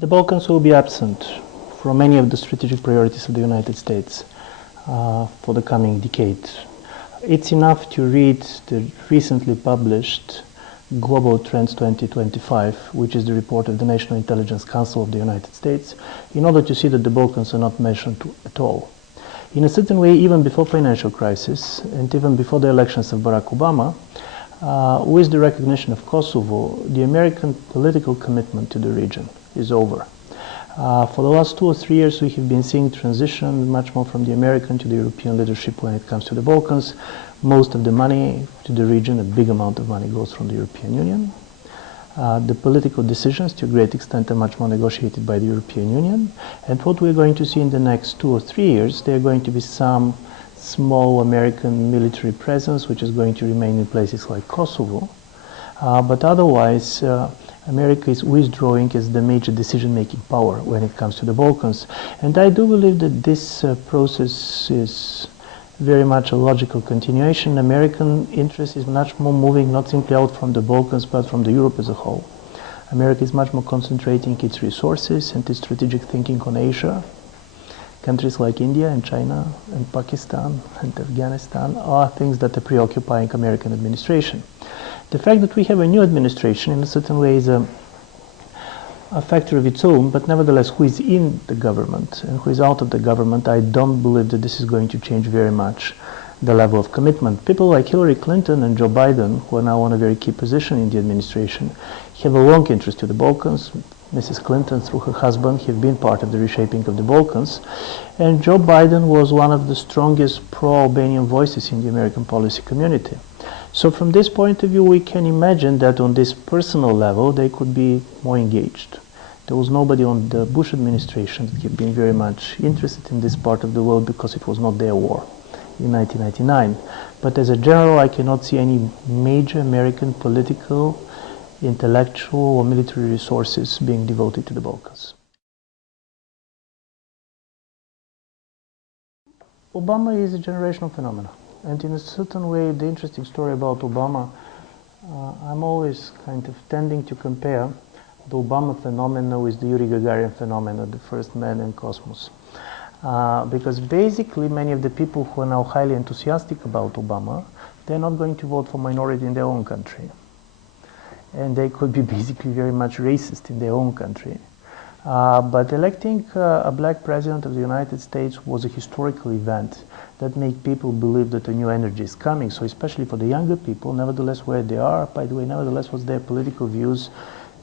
The Balkans will be absent from many of the strategic priorities of the United States for the coming decade. It's enough to read the recently published Global Trends 2025, which is the report of the National Intelligence Council of the United States, in order to see that the Balkans are not mentioned at all. In a certain way, even before financial crisis and even before the elections of Barack Obama, with the recognition of Kosovo, the American political commitment to the region is over. For the last 2 or 3 years, we have been seeing transition much more from the American to the European leadership when it comes to the Balkans. Most of the money to the region, a big amount of money, goes from the European Union. The political decisions, to a great extent, are much more negotiated by the European Union. And what we're going to see in the next 2 or 3 years, there are going to be some small American military presence, which is going to remain in places like Kosovo. But otherwise, America is withdrawing as the major decision-making power when it comes to the Balkans. And I do believe that this process is very much a logical continuation. American interest is much more moving not simply out from the Balkans, but from the Europe as a whole. America is much more concentrating its resources and its strategic thinking on Asia. Countries like India and China and Pakistan and Afghanistan are things that are preoccupying American administration. The fact that we have a new administration in a certain way is a factor of its own, but nevertheless, who is in the government and who is out of the government, I don't believe that this is going to change very much the level of commitment. People like Hillary Clinton and Joe Biden, who are now on a very key position in the administration, have a long interest to the Balkans. Mrs. Clinton, through her husband, have been part of the reshaping of the Balkans. And Joe Biden was one of the strongest pro-Albanian voices in the American policy community. So from this point of view, we can imagine that on this personal level, they could be more engaged. There was nobody on the Bush administration that had been very much interested in this part of the world because it was not their war in 1999. But as a general, I cannot see any major American political, intellectual, or military resources being devoted to the Balkans. Obama is a generational phenomenon. And in a certain way, the interesting story about Obama, I'm always kind of tending to compare the Obama phenomenon with the Yuri Gagarin phenomenon, the first man in cosmos. Because basically, many of the people who are now highly enthusiastic about Obama, they're not going to vote for minority in their own country. And they could be basically very much racist in their own country. But electing a black president of the United States was a historical event that made people believe that a new energy is coming. So especially for the younger people, nevertheless where they are, by the way, nevertheless what's their political views,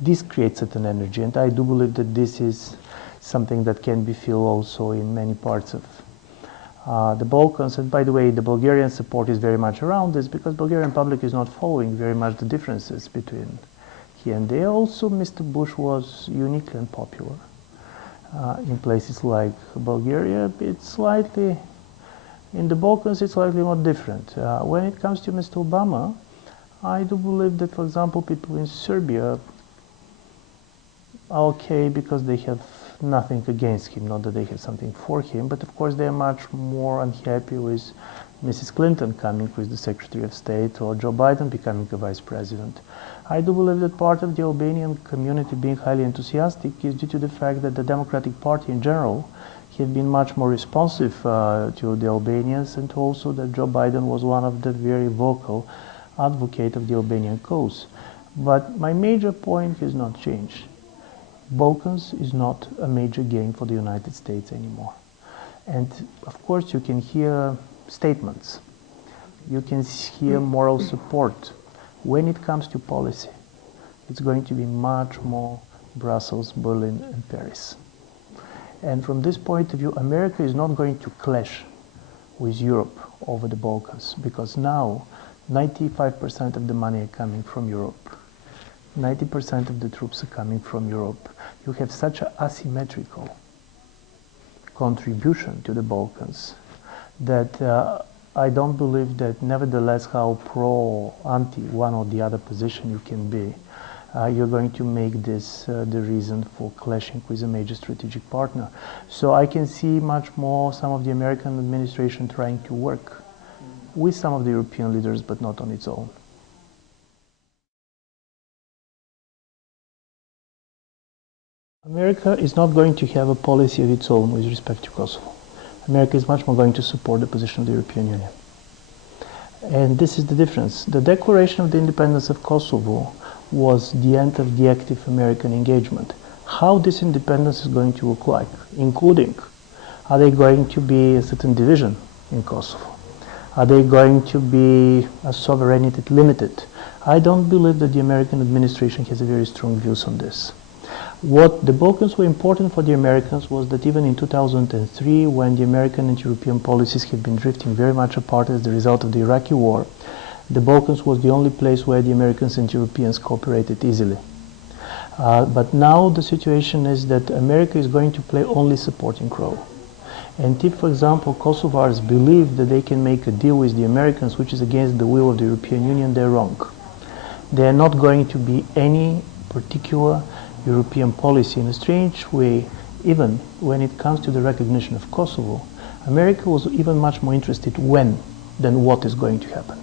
this creates certain energy. And I do believe that this is something that can be felt also in many parts of the Balkans. And by the way, the Bulgarian support is very much around this because Bulgarian public is not following very much the differences between here and there. Also, Mr. Bush was uniquely unpopular in places like Bulgaria. It's slightly, in the Balkans, it's slightly more different. When it comes to Mr. Obama, I do believe that, for example, people in Serbia are okay because they have nothing against him, not that they have something for him, but of course they are much more unhappy with Mrs. Clinton coming with the Secretary of State or Joe Biden becoming a vice president. I do believe that part of the Albanian community being highly enthusiastic is due to the fact that the Democratic Party in general have been much more responsive to the Albanians, and also that Joe Biden was one of the very vocal advocates of the Albanian cause. But my major point has not changed. Balkans is not a major game for the United States anymore. And of course you can hear statements. You can hear moral support. When it comes to policy, it's going to be much more Brussels, Berlin, and Paris. And from this point of view, America is not going to clash with Europe over the Balkans, because now 95% of the money are coming from Europe. 90% of the troops are coming from Europe. You have such an asymmetrical contribution to the Balkans that I don't believe that nevertheless how pro, anti one or the other position you can be, you're going to make this the reason for clashing with a major strategic partner. So I can see much more some of the American administration trying to work with some of the European leaders, but not on its own. America is not going to have a policy of its own with respect to Kosovo. America is much more going to support the position of the European Union. And this is the difference. The declaration of the independence of Kosovo was the end of the active American engagement. How this independence is going to look like, including, are they going to be a certain division in Kosovo? Are they going to be a sovereignty limited? I don't believe that the American administration has a very strong views on this. What the Balkans were important for the Americans was that even in 2003, when the American and European policies had been drifting very much apart as the result of the Iraqi war, the Balkans was the only place where the Americans and Europeans cooperated easily. But now the situation is that America is going to play only supporting role. And if, for example, Kosovars believe that they can make a deal with the Americans which is against the will of the European Union, they're wrong. There are not going to be any particular European policy. In a strange way, even when it comes to the recognition of Kosovo, America was even much more interested when than what is going to happen.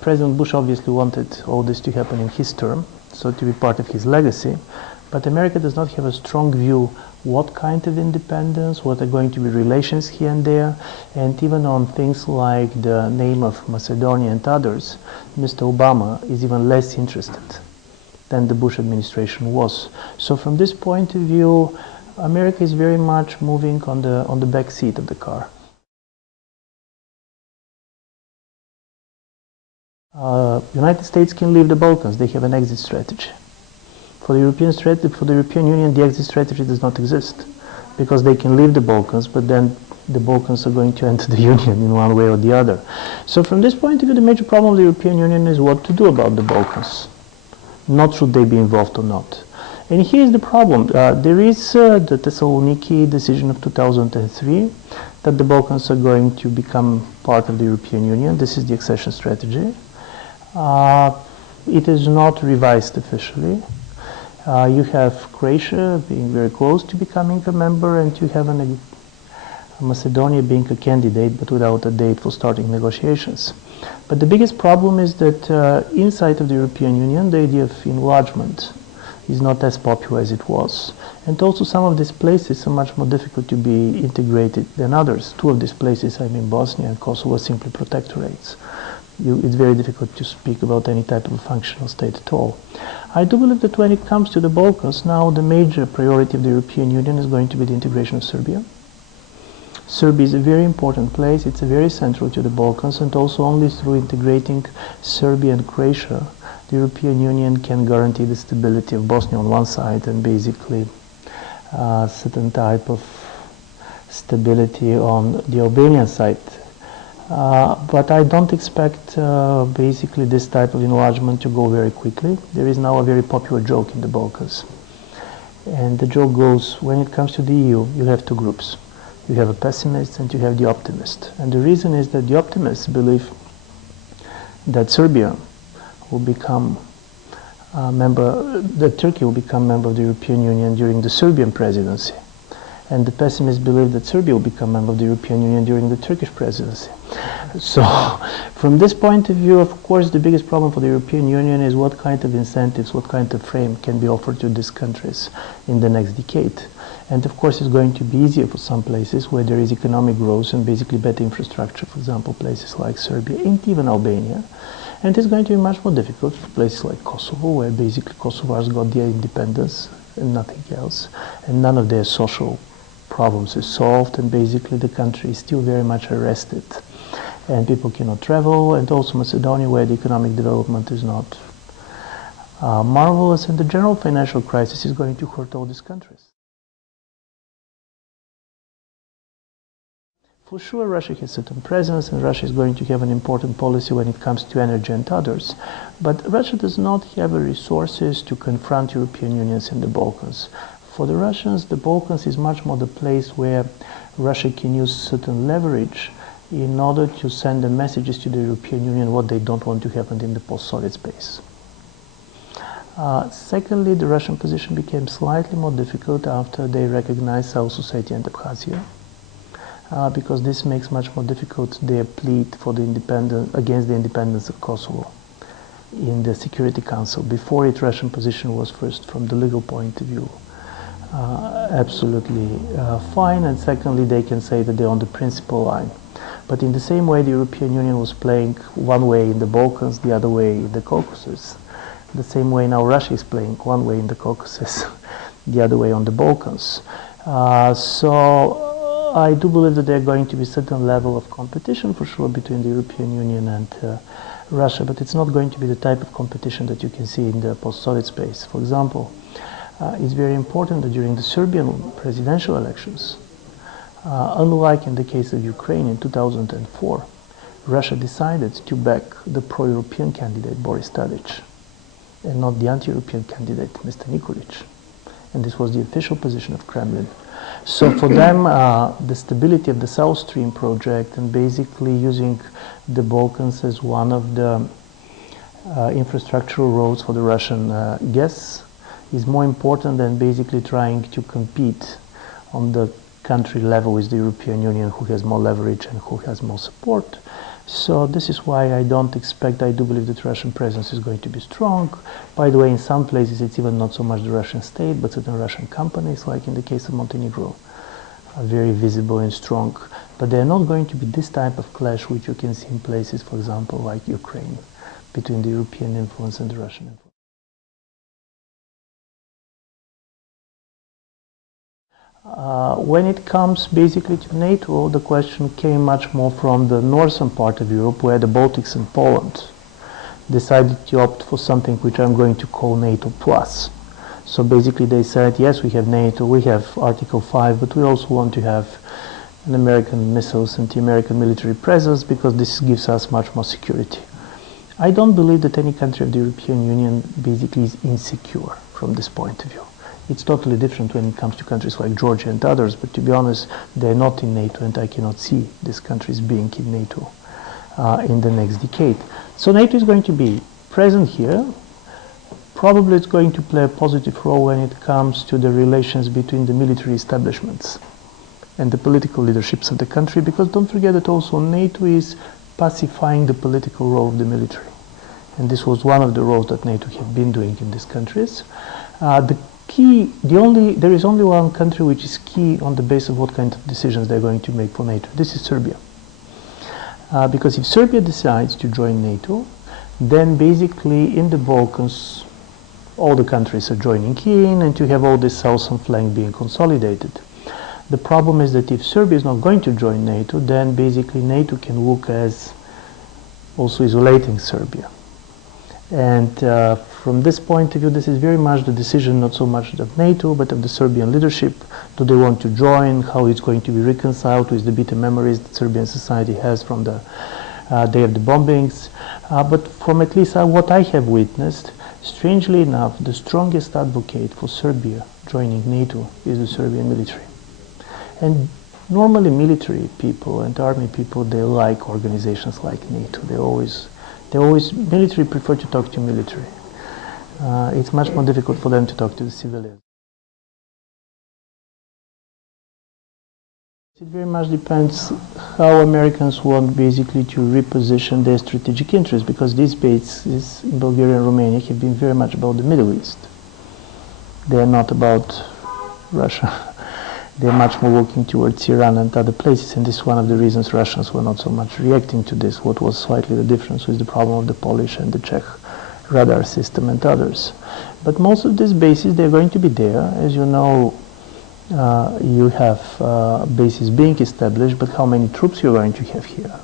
President Bush obviously wanted all this to happen in his term, so to be part of his legacy, but America does not have a strong view what kind of independence, what are going to be relations here and there, and even on things like the name of Macedonia and others, Mr. Obama is even less interested than the Bush administration was. So from this point of view, America is very much moving on the back seat of the car. United States can leave the Balkans. They have an exit strategy. For the European Union, the exit strategy does not exist because they can leave the Balkans, but then the Balkans are going to enter the Union in one way or the other. So from this point of view, the major problem of the European Union is what to do about the Balkans. Not should they be involved or not. And here is the problem. There is the Thessaloniki decision of 2003 that the Balkans are going to become part of the European Union. This is the accession strategy. It is not revised officially. You have Croatia being very close to becoming a member, and you have Macedonia being a candidate but without a date for starting negotiations. But the biggest problem is that inside of the European Union, the idea of enlargement is not as popular as it was. And also some of these places are much more difficult to be integrated than others. Two of these places, I mean Bosnia and Kosovo, are simply protectorates. It's very difficult to speak about any type of a functional state at all. I do believe that when it comes to the Balkans, now the major priority of the European Union is going to be the integration of Serbia. Serbia is a very important place. It's very central to the Balkans, and also only through integrating Serbia and Croatia, the European Union can guarantee the stability of Bosnia on one side and basically certain type of stability on the Albanian side. But I don't expect basically this type of enlargement to go very quickly. There is now a very popular joke in the Balkans. And the joke goes, when it comes to the EU, you have two groups. You have a pessimist and you have the optimist. And the reason is that the optimists believe that Serbia will become a member, that Turkey will become a member of the European Union during the Serbian presidency. And the pessimists believe that Serbia will become a member of the European Union during the Turkish presidency. So, from this point of view, of course, the biggest problem for the European Union is what kind of incentives, what kind of frame can be offered to these countries in the next decade. And of course, it's going to be easier for some places where there is economic growth and basically better infrastructure, for example, places like Serbia and even Albania. And it's going to be much more difficult for places like Kosovo, where basically Kosovars got their independence and nothing else, and none of their social problems is solved, and basically the country is still very much arrested and people cannot travel, and also Macedonia, where the economic development is not marvelous, and the general financial crisis is going to hurt all these countries. For sure, Russia has certain presence, and Russia is going to have an important policy when it comes to energy and others. But Russia does not have the resources to confront European unions in the Balkans. For the Russians, the Balkans is much more the place where Russia can use certain leverage in order to send the messages to the European Union what they don't want to happen in the post-Soviet space. Secondly, the Russian position became slightly more difficult after they recognized South Ossetia and Abkhazia, because this makes much more difficult their plea for the against the independence of Kosovo. in the Security Council. Before it, Russian position was first from the legal point of view absolutely fine, and secondly they can say that they're on the principal line. But in the same way the European Union was playing one way in the Balkans, the other way in the Caucasus. The same way now Russia is playing one way in the Caucasus, the other way on the Balkans. So I do believe that there's going to be a certain level of competition for sure between the European Union and Russia, but it's not going to be the type of competition that you can see in the post-Soviet space. For example, it's very important that during the Serbian presidential elections, unlike in the case of Ukraine in 2004, Russia decided to back the pro-European candidate Boris Tadic and not the anti-European candidate Mr. Nikolic. And this was the official position of Kremlin. So for them, the stability of the South Stream project and basically using the Balkans as one of the infrastructural roads for the Russian gas is more important than basically trying to compete on the country level with the European Union, who has more leverage and who has more support. So this is why I don't expect, I do believe that Russian presence is going to be strong. By the way, in some places it's even not so much the Russian state, but certain Russian companies, like in the case of Montenegro, are very visible and strong. But they're not going to be this type of clash which you can see in places, for example, like Ukraine, between the European influence and the Russian influence. When it comes basically to NATO, the question came much more from the northern part of Europe, where the Baltics and Poland decided to opt for something which I'm going to call NATO Plus. So basically they said, yes, we have NATO, we have Article 5, but we also want to have an American missiles and the American military presence because this gives us much more security. I don't believe that any country of the European Union basically is insecure from this point of view. It's totally different when it comes to countries like Georgia and others, but to be honest, they're not in NATO, and I cannot see these countries being in NATO in the next decade. So NATO is going to be present here. Probably it's going to play a positive role when it comes to the relations between the military establishments and the political leaderships of the country, because don't forget that also NATO is pacifying the political role of the military. And this was one of the roles that NATO had been doing in these countries. There is only one country which is key on the basis of what kind of decisions they're going to make for NATO. This is Serbia. Because if Serbia decides to join NATO, then basically in the Balkans, all the countries are joining in, and you have all this southern flank being consolidated. The problem is that if Serbia is not going to join NATO, then basically NATO can look as also isolating Serbia. And from this point of view, this is very much the decision, not so much of NATO, but of the Serbian leadership. Do they want to join? How it's going to be reconciled with the bitter memories that Serbian society has from the day of the bombings. But from at least what I have witnessed, strangely enough, the strongest advocate for Serbia joining NATO is the Serbian military. And normally military people and army people, they like organizations like NATO. Military prefer to talk to military. It's much more difficult for them to talk to the civilians. It very much depends how Americans want basically to reposition their strategic interests, because these bases in Bulgaria and Romania have been very much about the Middle East. They are not about Russia. They're much more working towards Iran and other places, and this is one of the reasons Russians were not so much reacting to this. What was slightly the difference was the problem of the Polish and the Czech radar system and others. But most of these bases, they're going to be there. As you know, you have bases being established, but how many troops you're going to have here?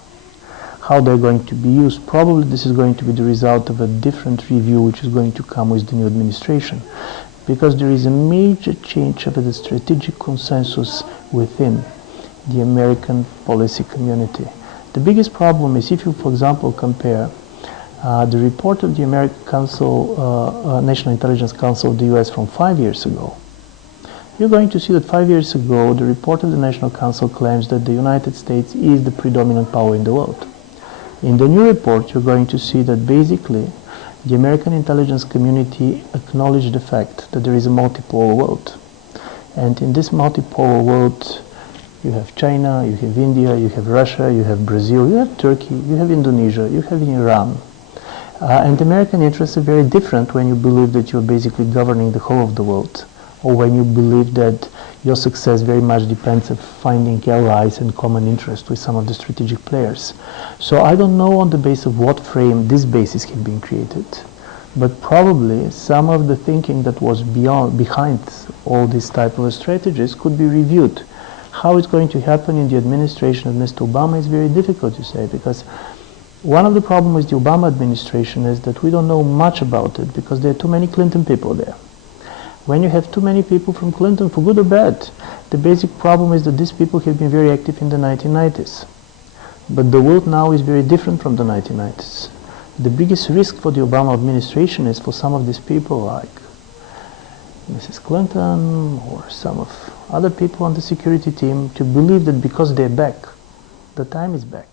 How they're going to be used? Probably this is going to be the result of a different review which is going to come with the new administration, because there is a major change of the strategic consensus within the American policy community. The biggest problem is if you, for example, compare the report of the American Council, National Intelligence Council of the US from 5 years ago. You're going to see that 5 years ago, the report of the National Council claims that the United States is the predominant power in the world. In the new report, you're going to see that basically the American intelligence community acknowledged the fact that there is a multipolar world. And in this multipolar world, you have China, you have India, you have Russia, you have Brazil, you have Turkey, you have Indonesia, you have Iran. And American interests are very different when you believe that you're basically governing the whole of the world, or when you believe that your success very much depends on finding allies and common interest with some of the strategic players. So I don't know on the basis of what frame this basis can be created, but probably some of the thinking that was behind all these type of strategies could be reviewed. How it's going to happen in the administration of Mr. Obama is very difficult to say, because one of the problems with the Obama administration is that we don't know much about it because there are too many Clinton people there. When you have too many people from Clinton, for good or bad, the basic problem is that these people have been very active in the 1990s. But the world now is very different from the 1990s. The biggest risk for the Obama administration is for some of these people like Mrs. Clinton or some of other people on the security team to believe that because they're back, the time is back.